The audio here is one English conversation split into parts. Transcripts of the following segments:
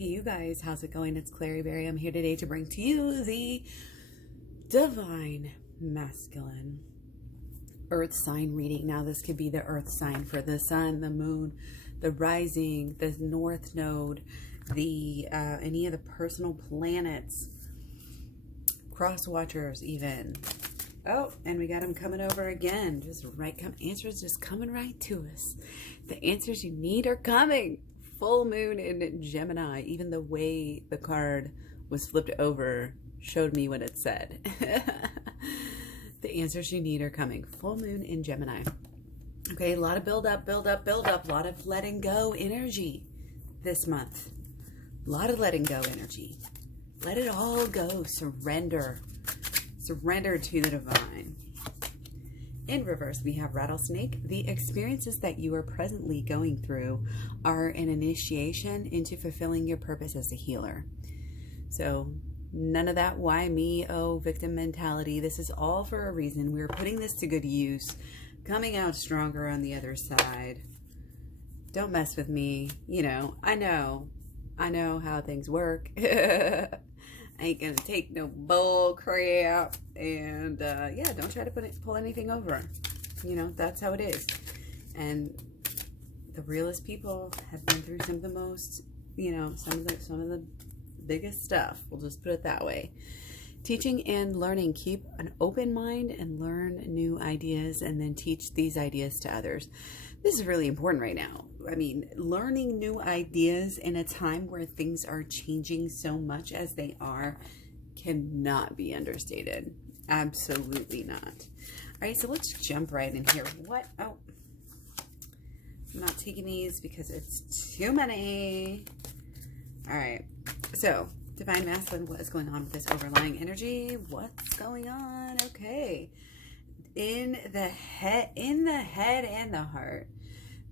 Hey you guys, how's it going? It's Klaireeberry. I'm here today to bring to you the Divine Masculine Earth sign reading. Now this could be the Earth sign for the Sun, the Moon, the Rising, the North Node, the any of the personal planets, cross watchers even. Oh, and we got them coming over again. Just answers just coming right to us. The answers you need are coming. Full moon in Gemini. Even the way the card was flipped over showed me what it said. The answers you need are coming. Full moon in Gemini. Okay, a lot of build up. A lot of letting go energy this month. A lot of letting go energy. Let it all go. Surrender. Surrender to the divine. In reverse, we have Rattlesnake. The experiences that you are presently going through are an initiation into fulfilling your purpose as a healer. So none of that why me, oh, victim mentality. This is all for a reason. We're putting this to good use, coming out stronger on the other side. Don't mess with me. You know, I know how things work. I ain't gonna take no bull crap, and yeah, don't try to pull anything over. You know, that's how it is. And the realest people have been through some of the most, you know, some of the biggest stuff. We'll just put it that way. Teaching and learning. Keep an open mind and learn new ideas, and then teach these ideas to others. This is really important right now. I mean, learning new ideas in a time where things are changing so much as they are cannot be understated. Absolutely not. All right, so let's jump right in here. What? Oh, I'm not taking these because it's too many. All right, so Divine Masculine, what is going on with this overlying energy? What's going on? Okay. In the head and the heart,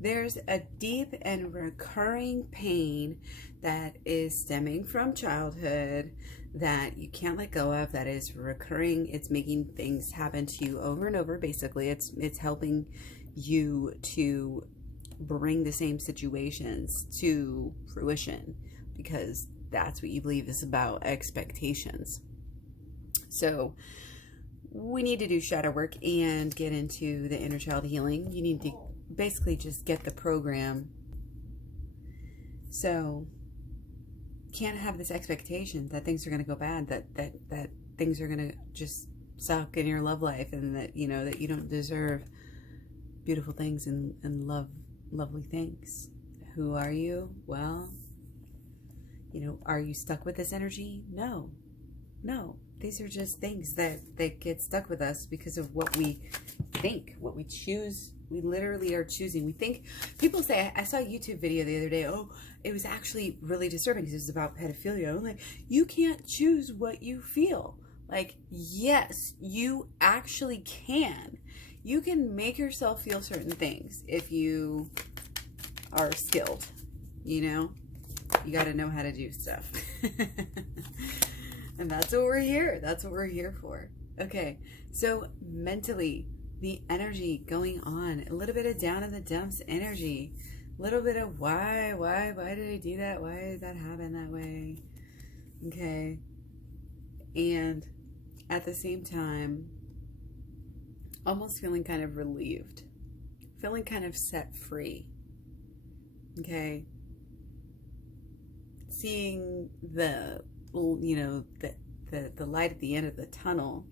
there's a deep and recurring pain that is stemming from childhood that you can't let go of, that is recurring. It's making things happen to you over and over. Basically, it's helping you to bring the same situations to fruition, because that's what you believe is about, expectations. So we need to do shadow work and get into the inner child healing. You need to basically just get the program. So can't have this expectation that things are going to go bad, that things are going to just suck in your love life, and that, you know, that you don't deserve beautiful things and lovely things. Who are you? Well, you know, are you stuck with this energy? No. These are just things that get stuck with us because of what we think, what we choose. We literally are choosing. We think, people say, I saw a YouTube video the other day, oh, it was actually really disturbing because it was about pedophilia. I'm like, you can't choose what you feel. Like, yes, you actually can. You can make yourself feel certain things if you are skilled, you know? You got to know how to do stuff. And that's what we're here. That's what we're here for. Okay, so mentally, the energy going on, a little bit of down in the dumps energy, a little bit of why did I do that? Why did that happen that way? Okay, and at the same time, almost feeling kind of relieved, feeling kind of set free. Okay, seeing the, you know, the light at the end of the tunnel.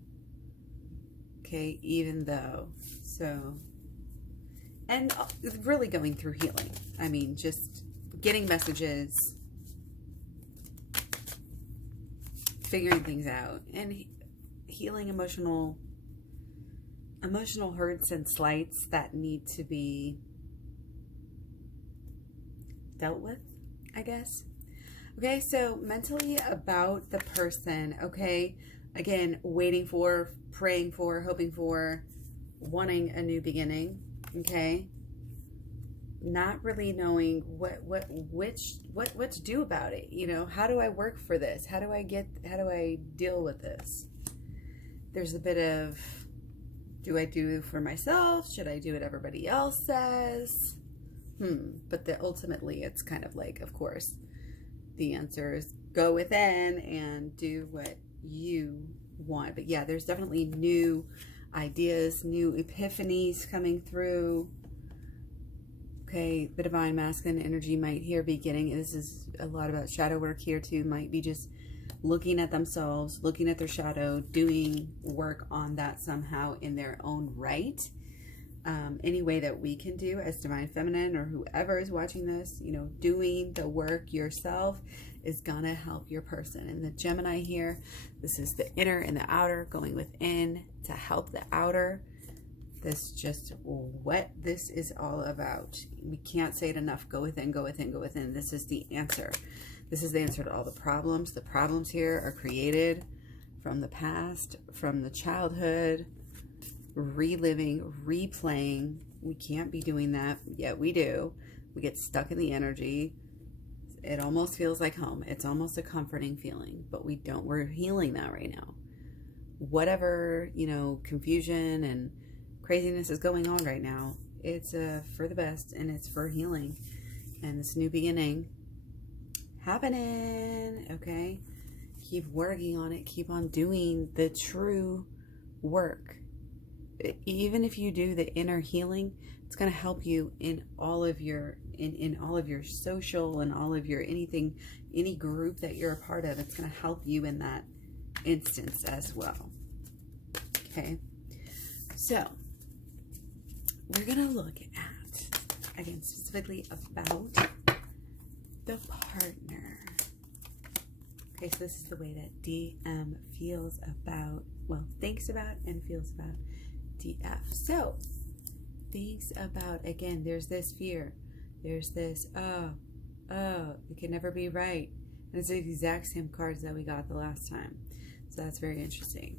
Okay, even though, so, and really going through healing. I mean, just getting messages, figuring things out, and healing emotional hurts and slights that need to be dealt with, I guess. Okay, so mentally about the person, okay? Again, waiting for, praying for, hoping for, wanting a new beginning, okay? Not really knowing what to do about it, you know? How do I work for this? How do I deal with this? There's a bit of, do I do for myself? Should I do what everybody else says? But ultimately it's kind of like, of course, the answer is go within and do what you want. But yeah, there's definitely new ideas, new epiphanies coming through. Okay, the divine masculine energy might here be getting, this is a lot about shadow work here too, might be just looking at themselves, looking at their shadow, doing work on that somehow in their own right. Any way that we can do as divine feminine or whoever is watching this, you know, doing the work yourself is gonna help your person. And the Gemini here, this is the inner and the outer, going within to help the outer. This just what this is all about. We can't say it enough. Go within, go within, go within. This is the answer. This is the answer to all the problems. The problems here are created from the past, from the childhood, reliving, replaying. We can't be doing that, yet we do. We get stuck in the energy. It almost feels like home. It's almost a comforting feeling, but we don't. We're healing that right now. Whatever, you know, confusion and craziness is going on right now, it's for the best, and it's for healing and this new beginning happening. Okay, keep working on it, keep on doing the true work. Even if you do the inner healing, it's going to help you in all of your in all of your social and all of your anything, any group that you're a part of. It's going to help you in that instance as well. Okay, so we're going to look at, again, specifically about the partner. Okay, so this is the way that DM feels about, well, thinks about and feels about DF. So, thinks about, again, there's this fear. There's this, oh, it can never be right. And it's the exact same cards that we got the last time. So that's very interesting.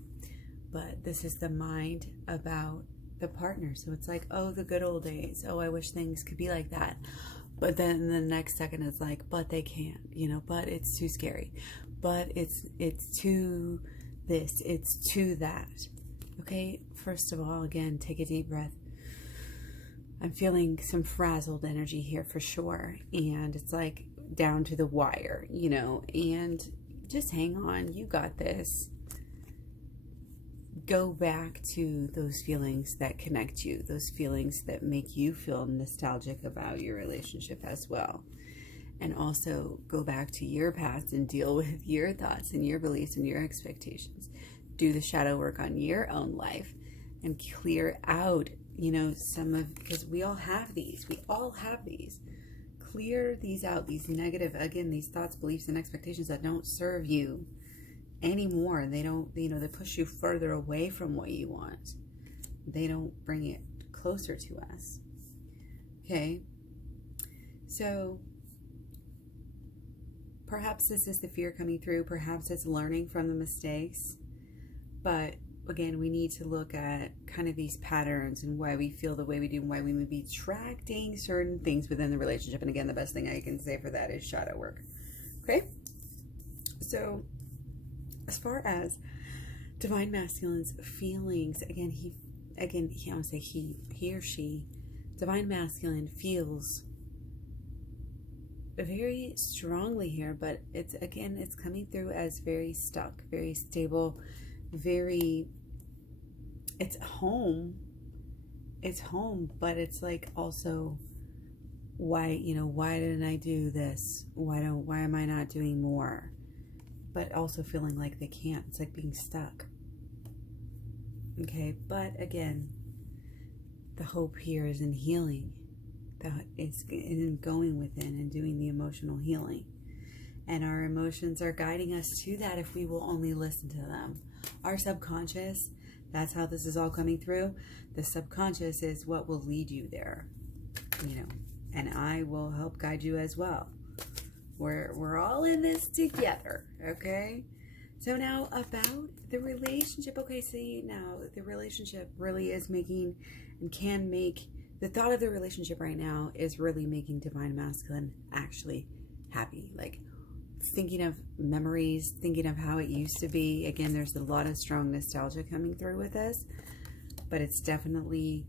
But this is the mind about the partner. So it's like, oh, the good old days. Oh, I wish things could be like that. But then the next second is like, but they can't, you know, but it's too scary. But it's too this, it's too that. Okay, first of all, again, take a deep breath. I'm feeling some frazzled energy here for sure. And it's like down to the wire, you know, and just hang on. You got this. Go back to those feelings that connect you, those feelings that make you feel nostalgic about your relationship as well. And also go back to your past and deal with your thoughts and your beliefs and your expectations. Do the shadow work on your own life and clear out, you know, some of, because we all have these. We all have these. Clear these out, these negative, again, these thoughts, beliefs, and expectations that don't serve you anymore. They don't, you know, they push you further away from what you want. They don't bring it closer to us. Okay. So perhaps this is the fear coming through. Perhaps it's learning from the mistakes. But again, we need to look at kind of these patterns and why we feel the way we do and why we may be attracting certain things within the relationship. And again, the best thing I can say for that is shadow work. Okay. So as far as divine masculine's feelings, again, I want to say he or she, divine masculine feels very strongly here, but it's, again, it's coming through as very stuck, very stable, very, it's home, but it's like also, why, you know, why didn't I do this? Why am I not doing more? But also feeling like they can't. It's like being stuck. Okay, but again, the hope here is in healing. It's in going within and doing the emotional healing. And our emotions are guiding us to that if we will only listen to them. Our subconscious, that's how this is all coming through. The subconscious is what will lead you there, you know, and I will help guide you as well. We're all in this together, okay? So now about the relationship. Okay, see, now the relationship really is making and can make, the thought of the relationship right now is really making divine masculine actually happy. Like thinking of memories, thinking of how it used to be. Again, there's a lot of strong nostalgia coming through with this, but it's definitely,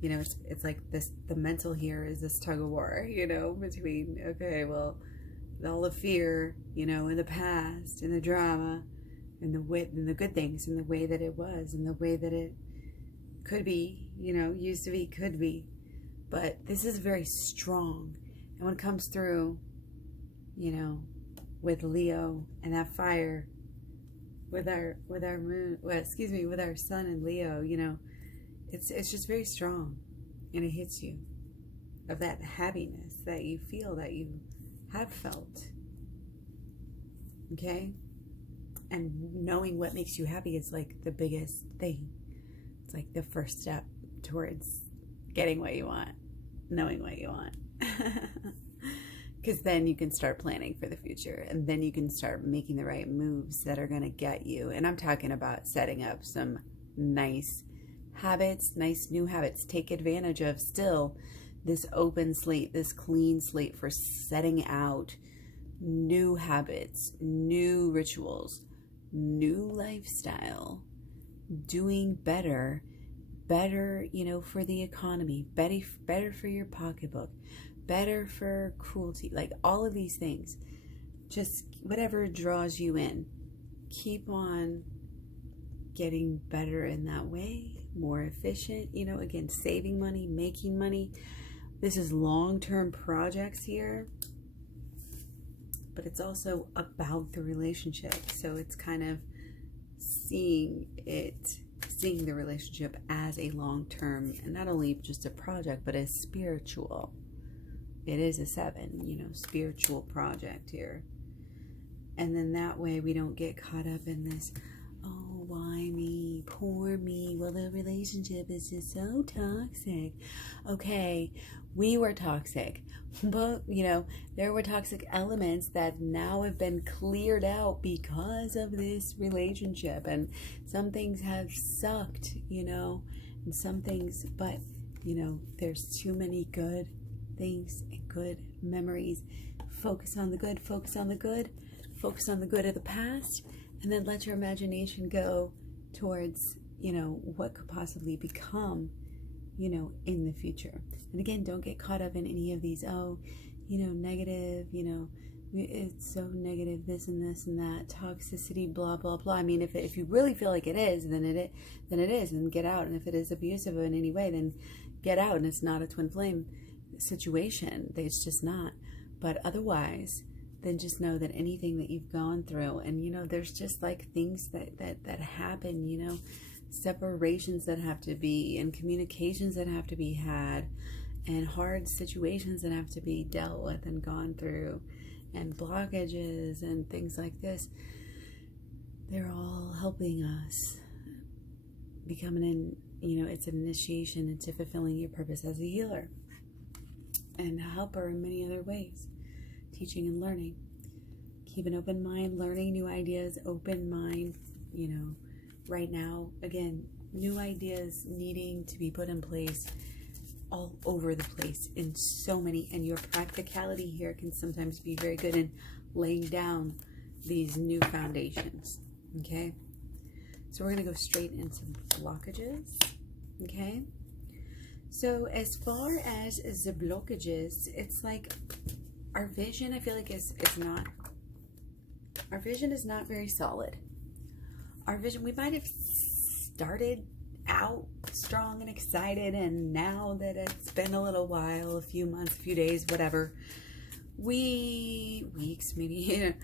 you know, it's like this, the mental here is this tug of war, you know, between, okay, well, all the fear, you know, in the past, and the drama, and the good things, and the way that it was, and the way that it could be, you know, used to be, could be. But this is very strong. And when it comes through, you know, with Leo and that fire, with our moon, well, excuse me, with our sun and Leo, you know, it's just very strong, and it hits you of that happiness that you feel, that you have felt. Okay? And knowing what makes you happy is like the biggest thing. It's like the first step towards getting what you want, knowing what you want. Because then you can start planning for the future, and then you can start making the right moves that are going to get you. And I'm talking about setting up some nice habits, nice new habits. Take advantage of still this open slate, this clean slate for setting out new habits, new rituals, new lifestyle, doing better, you know, for the economy, better for your pocketbook, better for cruelty, like all of these things. Just whatever draws you in, keep on getting better in that way, more efficient, you know, again, saving money, making money. This is long-term projects here, but it's also about the relationship. So it's kind of seeing the relationship as a long-term, and not only just a project, but as spiritual. It is a 7, you know, spiritual project here. And then that way we don't get caught up in this, oh, why me? Poor me. Well, the relationship is just so toxic. Okay, we were toxic, but, you know, there were toxic elements that now have been cleared out because of this relationship. And some things have sucked, you know, and some things, but, you know, there's too many good things and good memories. Focus on the good, focus on the good, focus on the good of the past, and then let your imagination go towards, you know, what could possibly become, you know, in the future. And again, don't get caught up in any of these, oh, you know, negative, you know, it's so negative, this and this and that, toxicity, blah, blah, blah. I mean, if you really feel like it is, then it is, and get out. And if it is abusive in any way, then get out, and it's not a twin flame situation. It's just not. But otherwise, then just know that anything that you've gone through, and, you know, there's just like things that happen, you know, separations that have to be, and communications that have to be had, and hard situations that have to be dealt with and gone through, and blockages and things like this. They're all helping us becoming you know, it's an initiation into fulfilling your purpose as a healer and a helper in many other ways, teaching and learning. Keep an open mind, learning new ideas, open mind, you know, right now, again, new ideas needing to be put in place all over the place in so many, and your practicality here can sometimes be very good in laying down these new foundations, okay? So we're going to go straight into blockages, okay? So as far as the blockages, it's like our vision, I feel like our vision is not very solid. Our vision, we might have started out strong and excited, and now that it's been a little while, a few months, a few days, whatever, weeks, maybe,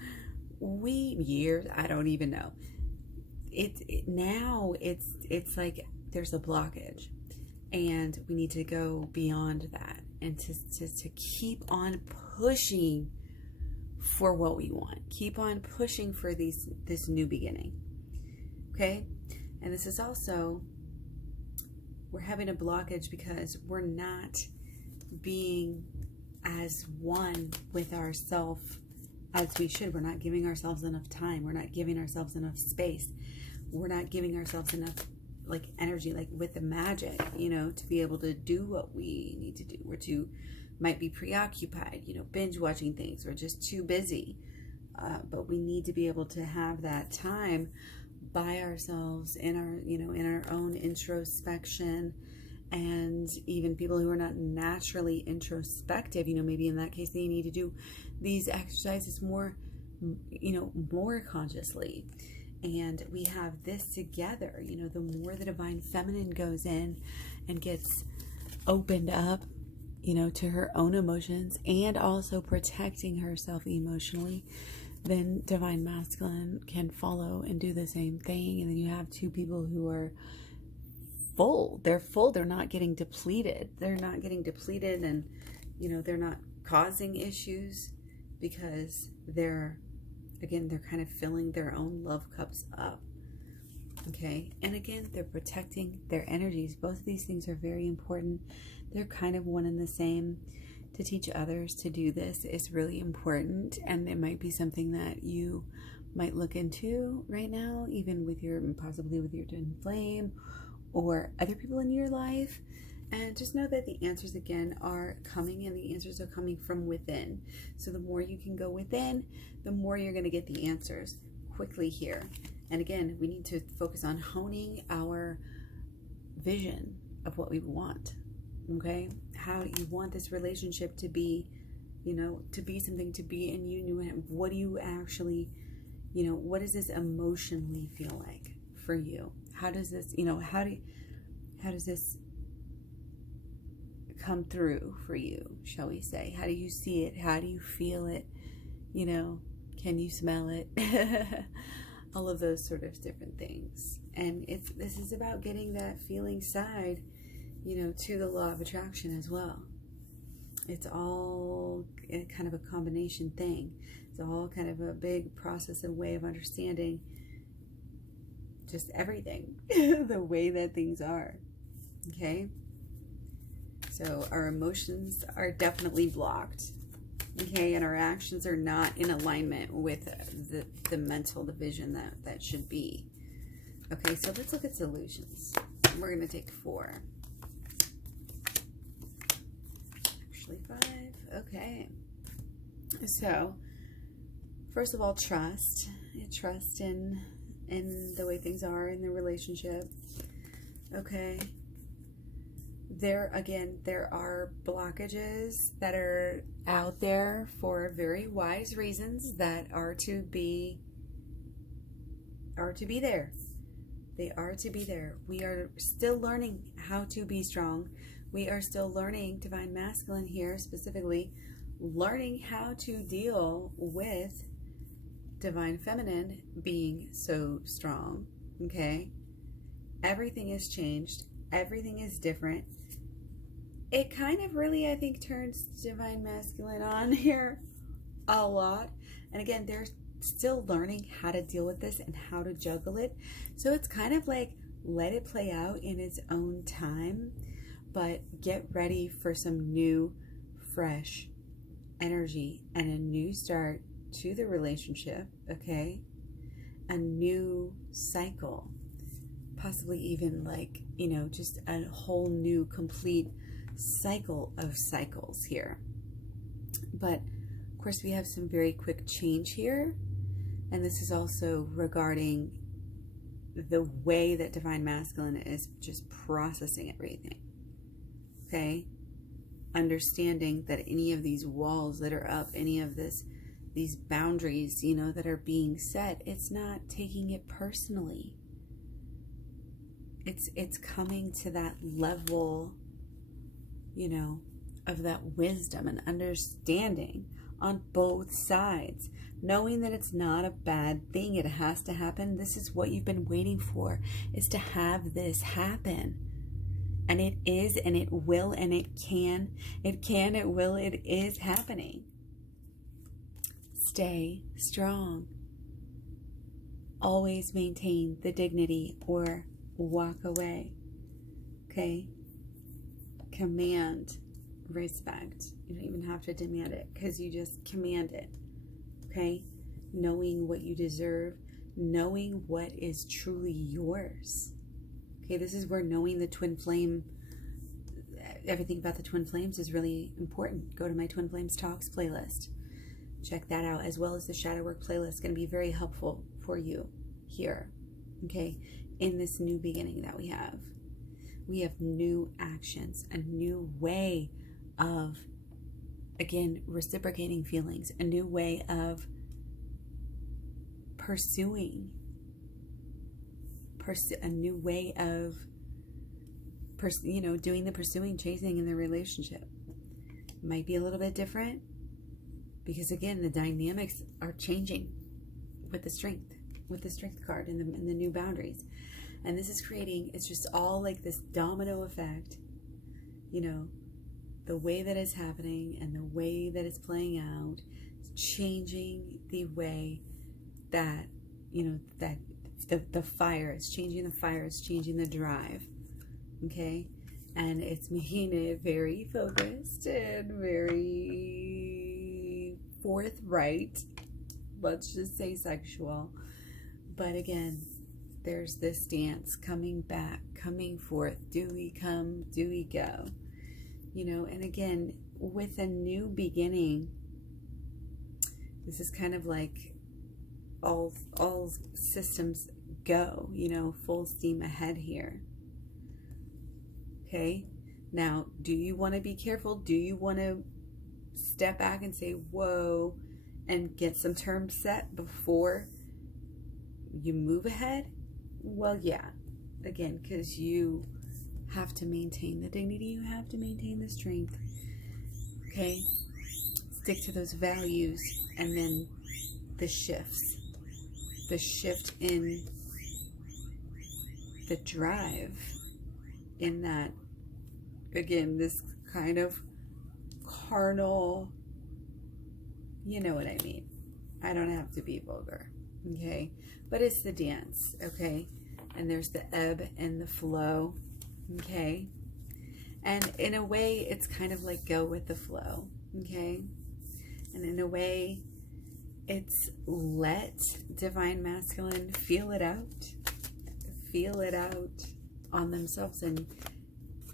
years, I don't even know. Now it's like there's a blockage, and we need to go beyond that, and to keep on pushing for what we want. Keep on pushing for this new beginning. Okay? And this is also, we're having a blockage because we're not being as one with ourselves as we should. We're not giving ourselves enough time. We're not giving ourselves enough space. We're not giving ourselves enough like energy, like with the magic, you know, to be able to do what we need to do. Might be preoccupied, you know, binge watching things. We're just too busy. But we need to be able to have that time by ourselves in our own introspection. And even people who are not naturally introspective, you know, maybe in that case they need to do these exercises more, more consciously. And we have this together, the more the divine feminine goes in and gets opened up, to her own emotions and also protecting herself emotionally, then divine masculine can follow and do the same thing. And then you have two people who are full. They're full. They're not getting depleted. And, they're not causing issues because they're kind of filling their own love cups up. Okay. And again, they're protecting their energies. Both of these things are very important. They're kind of one and the same. To teach others to do this is really important. And it might be something that you might look into right now, even possibly with your twin flame or other people in your life. And just know that the answers again are coming, and the answers are coming from within. So the more you can go within, the more you're going to get the answers quickly here. And again, we need to focus on honing our vision of what we want. Okay? How you want this relationship to be, to be something, to be in union. What do you actually, what does this emotionally feel like for you? How does this, how does this come through for you, shall we say? How do you see it? How do you feel it? Can you smell it? All of those sort of different things. And this is about getting that feeling side, to the law of attraction as well. It's all kind of a combination thing. It's all kind of a big process and way of understanding just everything, the way that things are. Okay? So our emotions are definitely blocked. Okay? And our actions are not in alignment with the mental, the vision that should be. Okay, so let's look at solutions. We're going to take 4. Actually 5. Okay. So, first of all, trust. Trust in the way things are in the relationship. Okay. There are blockages that are out there for very wise reasons that are to be there. They are to be there. We are still learning how to be strong. We are still learning, divine masculine here specifically, learning how to deal with divine feminine being so strong. Okay? Everything has changed. Everything is different. It kind of really, I think, turns divine masculine on here a lot. And again, they're still learning how to deal with this and how to juggle it. So it's kind of like, let it play out in its own time, but get ready for some new, fresh energy and a new start to the relationship, okay? A new cycle, possibly even like, just a whole new complete cycle of cycles here. But of course we have some very quick change here, and this is also regarding the way that divine masculine is just processing everything. Okay? Understanding that any of these walls that are up, any of these boundaries, that are being set, it's not taking it personally. It's coming to that level, of that wisdom and understanding on both sides, knowing that it's not a bad thing. It has to happen. This is what you've been waiting for, is to have this happen. And it is, and it will, and it can, it will, it is happening. Stay strong. Always maintain the dignity or walk away. Okay? Command respect. You don't even have to demand it, because you just command it. Okay? Knowing what you deserve, knowing what is truly yours. Okay, this is where knowing the twin flame, everything about the twin flames is really important. Go to my Twin Flames Talks playlist. Check that out, as well as the Shadow Work playlist. It's going to be very helpful for you here, okay, in this new beginning that we have. We have new actions, a new way of again, reciprocating feelings, a new way of pursuing, a new way of, doing the pursuing, chasing in the relationship. Might be a little bit different because, again, the dynamics are changing with the strength card and the new boundaries. And this is creating, it's just all like this domino effect, the way that it's happening and the way that it's playing out, it's changing the way that, that the fire, it's changing the fire, it's changing the drive, okay? And it's making it very focused and very forthright, let's just say sexual. But again, there's this dance coming back, coming forth. Do we come? Do we go? And again, with a new beginning, this is kind of like all systems go, full steam ahead here. Okay? Now, do you want to be careful? Do you want to step back and say, whoa, and get some terms set before you move ahead? Well, yeah. Again, because you have to maintain the dignity, you have to maintain the strength. Okay? Stick to those values, and then the shifts. The shift in the drive, in that, again, this kind of carnal, you know what I mean. I don't have to be vulgar, okay? But it's the dance, okay? And there's the ebb and the flow, okay? And in a way, it's kind of like go with the flow, okay? And in a way, it's let divine masculine feel it out on themselves, and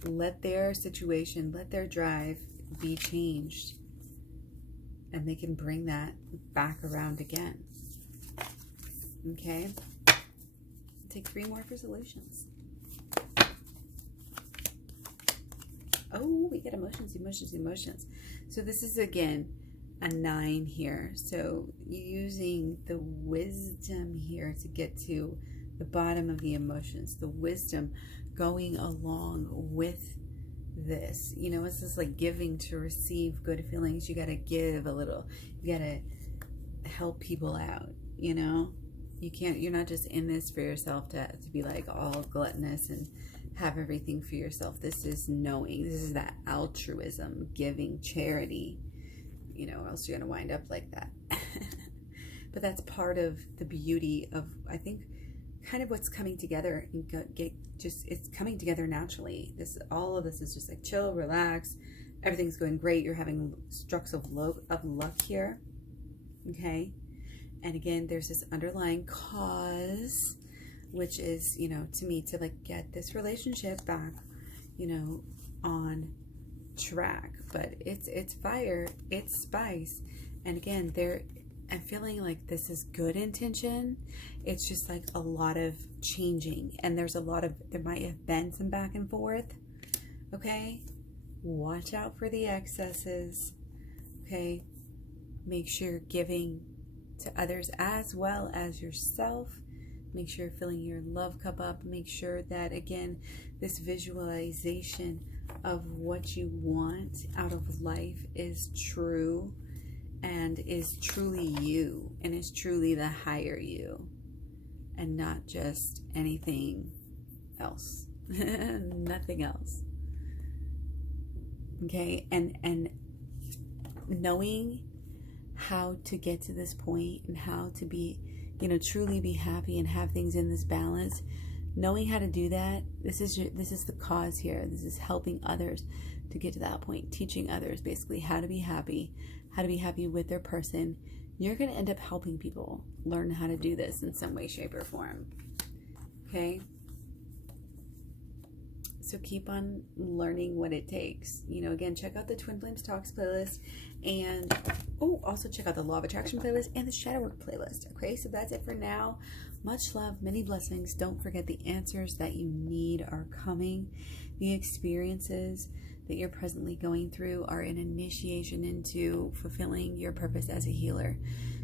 let their situation, let their drive be changed, and they can bring that back around again. Okay? Take 3 more for solutions. Oh, we get emotions. So this is, again, a 9 here. So using the wisdom here to get to the bottom of the emotions, the wisdom going along with this. It's just like giving to receive good feelings. You got to give a little. You got to help people out, you're not just in this for yourself to be like all gluttonous and have everything for yourself. This is knowing, this is that altruism, giving, charity, or else you're going to wind up like that. But that's part of the beauty of, I think, kind of what's coming together, and it's coming together naturally. All of this is just like chill, relax, everything's going great. You're having strokes of luck here, okay? And again, there's this underlying cause, which is, to me, to like get this relationship back, on track. But it's fire, it's spice, and again, I'm feeling like this is good intention. It's just like a lot of changing, and there might have been some back and forth. Okay, watch out for the excesses. Okay, make sure you're giving to others as well as yourself. Make sure you're filling your love cup up. Make sure that, again, this visualization of what you want out of life is true, and is truly you, and is truly the higher you, and not just anything else. Nothing else. Okay, and knowing how to get to this point, and how to be, truly be happy and have things in this balance, knowing how to do that, this is the cause here. This is helping others to get to that point, teaching others basically how to be happy with their person. You're going to end up helping people learn how to do this in some way, shape, or form. Okay? So keep on learning what it takes. Again, check out the Twin Flames Talks playlist, and also check out the Law of Attraction playlist and the Shadow Work playlist. Okay, so that's it for now. Much love, many blessings. Don't forget, the answers that you need are coming. The experiences that you're presently going through are an initiation into fulfilling your purpose as a healer.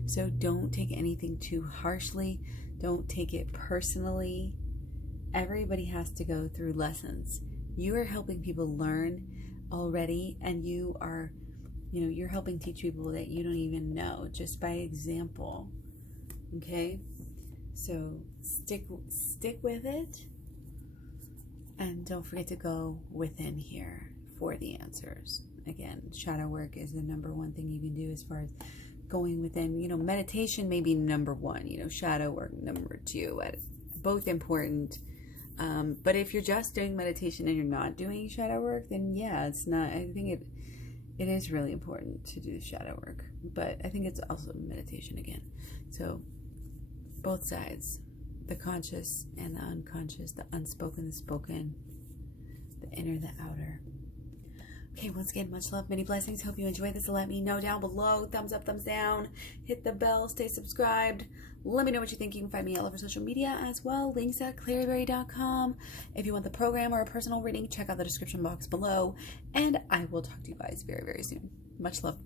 So don't take anything too harshly. Don't take it personally. Everybody has to go through lessons. You are helping people learn already, and you are, you're helping teach people that you don't even know just by example. Okay? So stick with it, and don't forget to go within here for the answers. Again, shadow work is the number one thing you can do as far as going within. Meditation may be number one, shadow work number two. Both important. But if you're just doing meditation and you're not doing shadow work, then yeah, it's not. I think it is really important to do shadow work, but I think it's also meditation again. So both sides, the conscious and the unconscious, the unspoken, the spoken, the inner, the outer. Okay, once again, much love, many blessings. Hope you enjoyed this. Let me know down below. Thumbs up, thumbs down. Hit the bell. Stay subscribed. Let me know what you think. You can find me all over social media as well. Links at Klaireeberry.com. If you want the program or a personal reading, check out the description box below. And I will talk to you guys very, very soon. Much love.